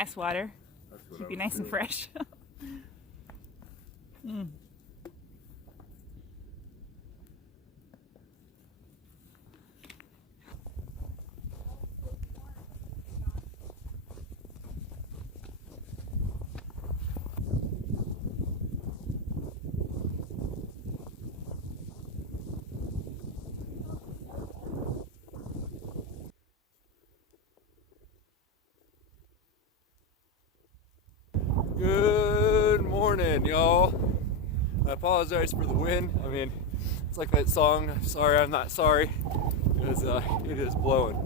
Ice water. Keep you nice and fresh. Good morning, y'all. I apologize for the wind. I mean, it's like that song, Sorry I'm Not Sorry, because it is blowing.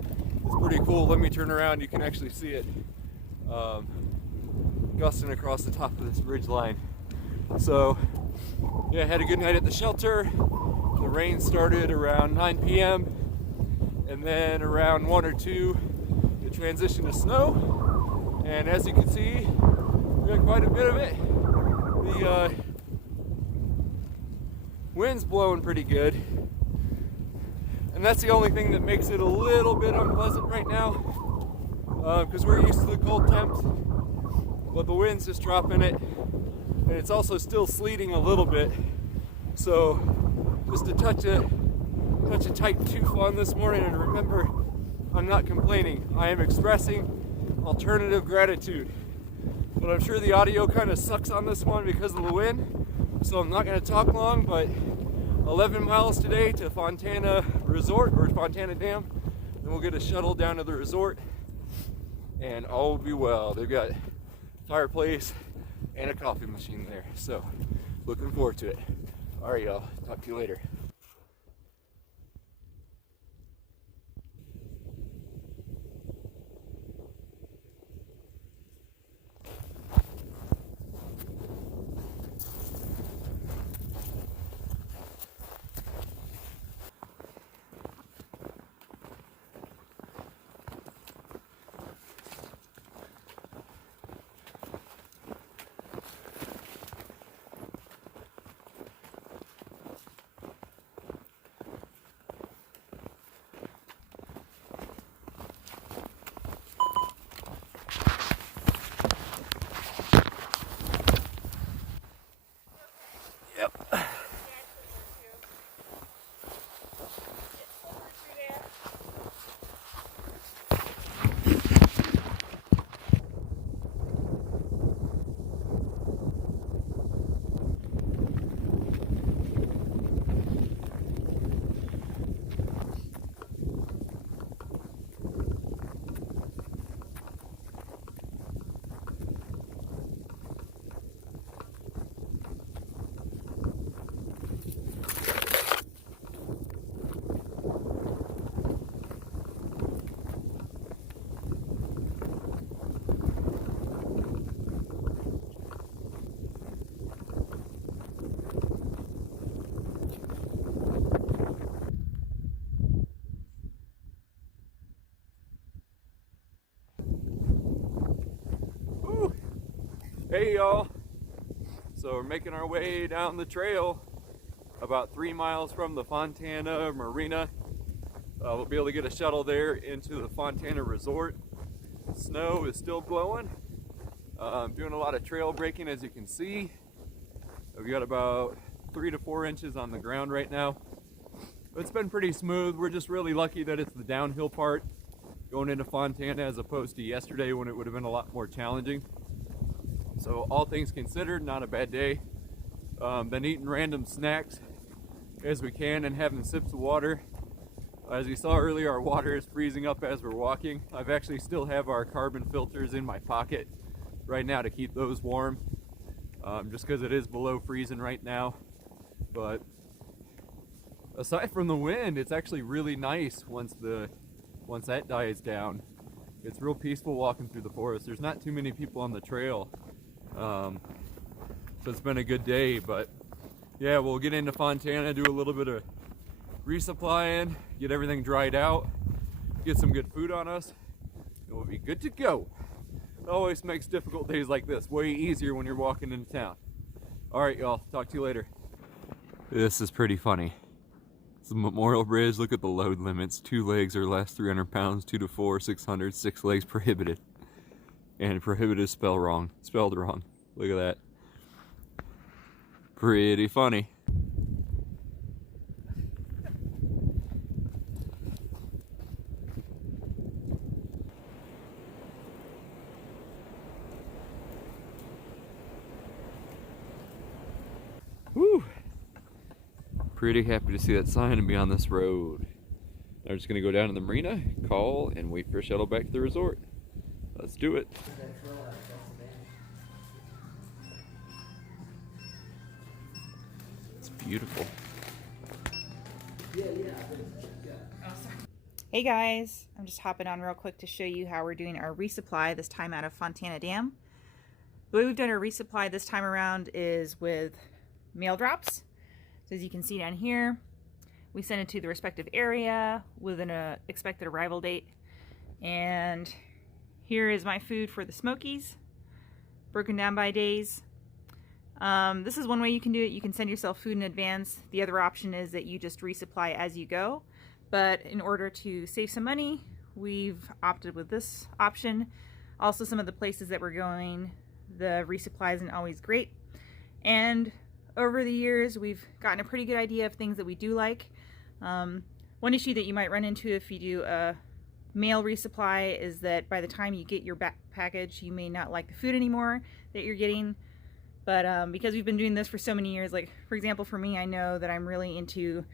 It's pretty cool. Let me turn around. You can actually see it gusting across the top of this ridge line. So, yeah, had a good night at the shelter. The rain started around 9 p.m. and then around 1 or 2, it transitioned to snow. And as you can see, we got quite a bit of it. The wind's blowing pretty good. And that's the only thing that makes it a little bit unpleasant right now, because we're used to the cold temps, but the wind's just dropping it. And it's also still sleeting a little bit. So just a touch of tight tooth on this morning. And remember, I'm not complaining. I am expressing alternative gratitude. But I'm sure the audio kind of sucks on this one because of the wind, so I'm not going to talk long. But 11 miles today to Fontana Resort, or Fontana Dam, then we'll get a shuttle down to the resort, and all will be well. They've got a fireplace and a coffee machine there, so looking forward to it. All right, y'all, talk to you later. Hey y'all, so we're making our way down the trail about 3 miles from the Fontana Marina. We'll be able to get a shuttle there into the Fontana Resort. Snow is still blowing. I'm doing a lot of trail braking, as you can see. We've got about 3 to 4 inches on the ground right now. It's been pretty smooth. We're just really lucky that it's the downhill part going into Fontana as opposed to yesterday when it would have been a lot more challenging. So all things considered, not a bad day. Been eating random snacks as we can and having sips of water. As you saw earlier, our water is freezing up as we're walking. I've actually still have our carbon filters in my pocket right now to keep those warm, just because it is below freezing right now. But aside from the wind, it's actually really nice once that dies down. It's real peaceful walking through the forest. There's not too many people on the trail. So it's been a good day, but yeah, we'll get into Fontana, do a little bit of resupplying, get everything dried out, get some good food on us, and we'll be good to go. It always makes difficult days like this way easier when you're walking into town. All right, y'all, talk to you later. This is pretty funny. It's the Memorial Bridge. Look at the load limits. 2 legs or less, 300 pounds, 2 to 4, 600, 6 legs prohibited. And prohibitive spelled wrong. Look at that. Pretty funny. Woo! Pretty happy to see that sign and be on this road. I'm just gonna go down to the marina, call, and wait for a shuttle back to the resort. Let's do it. It's beautiful. Hey guys, I'm just hopping on real quick to show you how we're doing our resupply, this time out of Fontana Dam. The way we've done our resupply this time around is with mail drops. So as you can see down here, we send it to the respective area with an expected arrival date. And here is my food for the Smokies, broken down by days. This is one way you can do it. You can send yourself food in advance. The other option is that you just resupply as you go. But in order to save some money, we've opted with this option. Also, some of the places that we're going, the resupply isn't always great. And over the years, we've gotten a pretty good idea of things that we do like. One issue that you might run into if you do a mail resupply is that by the time you get your package, you may not like the food anymore that you're getting. But because we've been doing this for so many years, like for example, for me, I know that I'm really into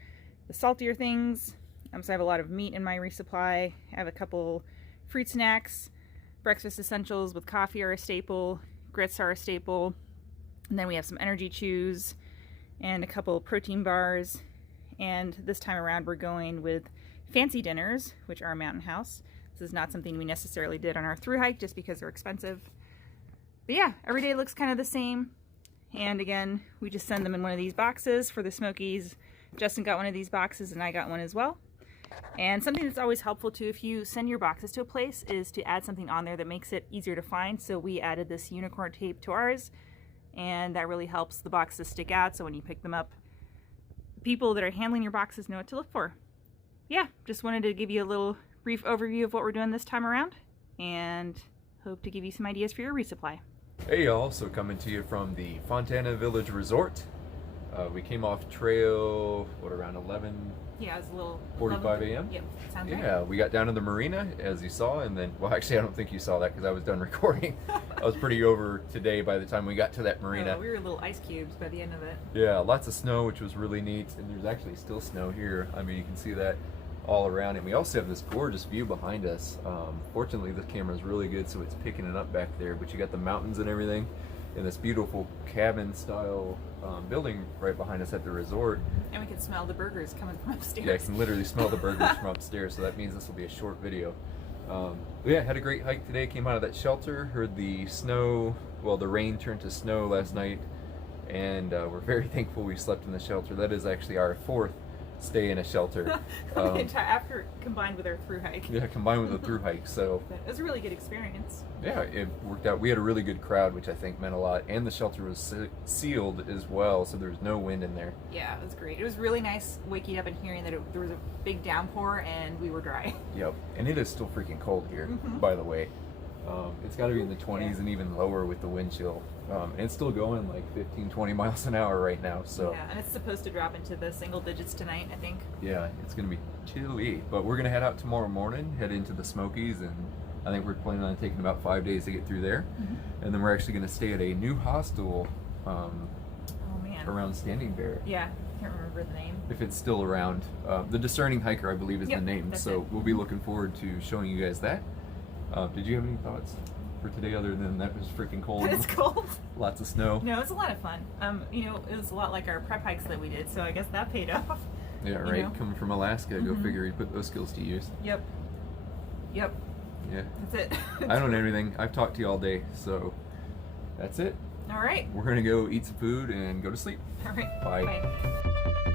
the saltier things. So I have a lot of meat in my resupply. I have a couple fruit snacks, breakfast essentials with coffee are a staple, grits are a staple, and then we have some energy chews and a couple protein bars. And this time around we're going with fancy dinners, which are a Mountain House. This is not something we necessarily did on our through hike just because they're expensive. But yeah, every day looks kind of the same. And again, we just send them in one of these boxes for the Smokies. Justin got one of these boxes and I got one as well. And something that's always helpful too, if you send your boxes to a place, is to add something on there that makes it easier to find. So we added this unicorn tape to ours, and that really helps the boxes stick out. So when you pick them up, the people that are handling your boxes know what to look for. Yeah, just wanted to give you a little brief overview of what we're doing this time around, and hope to give you some ideas for your resupply. Hey y'all, so coming to you from the Fontana Village Resort. We came off trail, around 11? Yeah, it was a little 45 a.m. Yep, sounds right. Yeah, we got down to the marina, as you saw, and then, well, actually, I don't think you saw that because I was done recording. I was pretty over today by the time we got to that marina. We were little ice cubes by the end of it. Yeah, lots of snow, which was really neat, and there's actually still snow here. I mean, you can see that all around, and we also have this gorgeous view behind us. Fortunately, this camera is really good, so it's picking it up back there, but you got the mountains and everything, and this beautiful cabin-style building right behind us at the resort. And we can smell the burgers coming from upstairs. Yeah, I can literally smell the burgers from upstairs, so that means this will be a short video. Yeah, had a great hike today. Came out of that shelter, heard the snow, well, the rain turned to snow last night, and we're very thankful we slept in the shelter. That is actually our fourth stay in a shelter. After combined with our through hike. Yeah, combined with the through hike. So it was a really good experience. Yeah, it worked out. We had a really good crowd, which I think meant a lot, and the shelter was sealed as well, so there was no wind in there. Yeah, it was great. It was really nice waking up and hearing that there was a big downpour and we were dry. Yep, and it is still freaking cold here, by the way. It's got to be in the 20s and even lower with the wind chill. And it's still going like 15-20 miles an hour right now. So yeah, and it's supposed to drop into the single digits tonight, I think. Yeah, it's going to be chilly. But we're going to head out tomorrow morning, head into the Smokies, and I think we're planning on taking about 5 days to get through there. And then we're actually going to stay at a new hostel around Standing Bear. Yeah, I can't remember the name. If it's still around. The Discerning Hiker, I believe, is the name. So it. We'll be looking forward to showing you guys that. Did you have any thoughts for today other than that was freaking cold? It's cold. Lots of snow. No, it's a lot of fun. You know, it was a lot like our prep hikes that we did, so I guess that paid off. Yeah, right. You know? Coming from Alaska, go figure you put those skills to use. Yep. Yep. Yeah. That's it. I don't know anything. I've talked to you all day, so that's it. All right. We're going to go eat some food and go to sleep. All right. Bye. Bye.